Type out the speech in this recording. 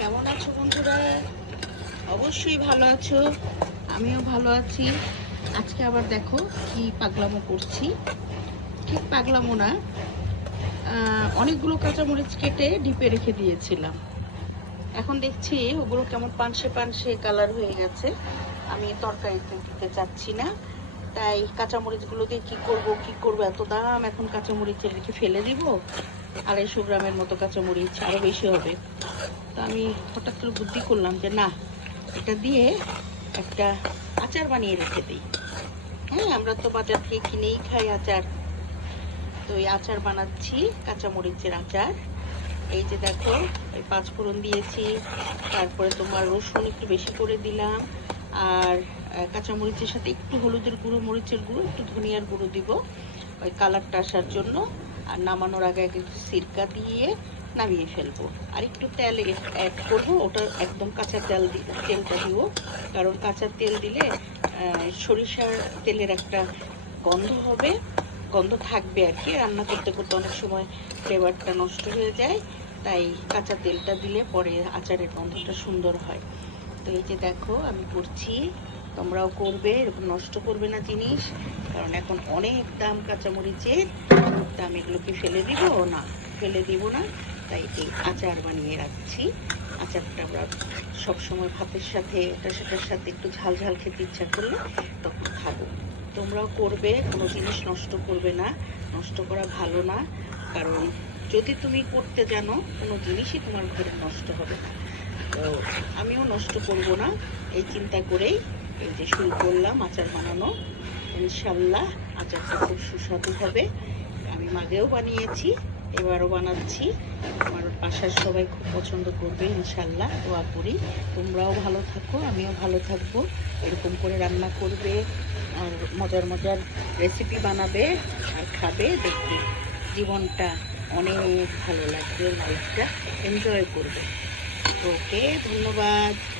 কেমন আছো বন্ধুরা? অবশ্যই ভালো আছো, আমিও ভালো আছি। আজকে আবার দেখো কি পাগলামো করছি। ঠিক পাগলামো না, অনেকগুলো কাঁচামরিচ কেটে ডিপে রেখে দিয়েছিলাম। এখন দেখছি ওগুলো কেমন পানসে পানসে কালার হয়ে গেছে। আমি তরকারিতে দিতে চাচ্ছি না, তাই কাঁচামরিচগুলো দিয়ে কি করব, এত দাম এখন কাঁচামরিচের, রেখে ফেলে দিব? 250 গ্রামের মতো কাঁচামরিচ, আরও বেশি হবে। তো আমি হঠাৎ করে বুদ্ধি করলাম যে না, এটা দিয়ে একটা আচার বানিয়ে রেখে দিই। হ্যাঁ, আমরা তো বাজার থেকে কিনেই খাই আচার। তো এই আচার বানাচ্ছি, কাঁচামরিচের আচার। এই যে দেখো, এই 5 ফোড়ন দিয়েছি, তারপরে তোমার রসুন একটু বেশি করে দিলাম, আর কাঁচামরিচের সাথে একটু হলুদের গুঁড়ো, মরিচের গুঁড়ো, একটু ধনিয়ার গুঁড়ো দিব ওই কালারটা আসার জন্য। আর নামানোর আগে একটু সিরকা দিয়ে নামিয়ে ফেলবো। আর একটু তেল অ্যাড করবো, ওটা একদম কাঁচা তেলটা দিব, কারণ কাঁচা তেল দিলে সরিষার তেলের একটা গন্ধ হবে, গন্ধ থাকবে আর কি। রান্না করতে করতে অনেক সময় ফ্লেভারটা নষ্ট হয়ে যায়, তাই কাঁচা তেলটা দিলে পরে আচারের গন্ধটা সুন্দর হয়। তো এই যে দেখো আমি করছি, তোমরাও করবে, এরকম নষ্ট করবে না জিনিস, কারণ এখন অনেক দাম কাঁচামরিচের। দাম, এগুলোকে ফেলে দিব না, ফেলে দিব না। তাই এই আচার বানিয়ে রাখছি। আচারটা আমরা সবসময় ভাতের সাথে, এটা সেটার সাথে একটু ঝাল ঝাল খেতে ইচ্ছা করলে তখন খাবো। তোমরাও করবে, কোনো জিনিস নষ্ট করবে না, নষ্ট করা ভালো না। কারণ যদি তুমি করতে জানো, কোনো জিনিসই তোমার ঘরে নষ্ট হবে না। তো আমিও নষ্ট করব না, এই চিন্তা করেই এই যে শুরু করলাম আচার বানানো। ইনশাল্লাহ আচারটা খুব সুস্বাদু হবে। আমি আগেও বানিয়েছি, এবারও বানাচ্ছি। আমার বাসার সবাই খুব পছন্দ করবে ইনশাল্লাহ, দোয়া করি। তোমরাও ভালো থাকো, আমিও ভালো থাকবো। এরকম করে রান্না করবে, আর মজার মজার রেসিপি বানাবে আর খাবে, দেখবে জীবনটা অনেক ভালো লাগবে, লাইফটা এনজয় করবে। ওকে, ধন্যবাদ।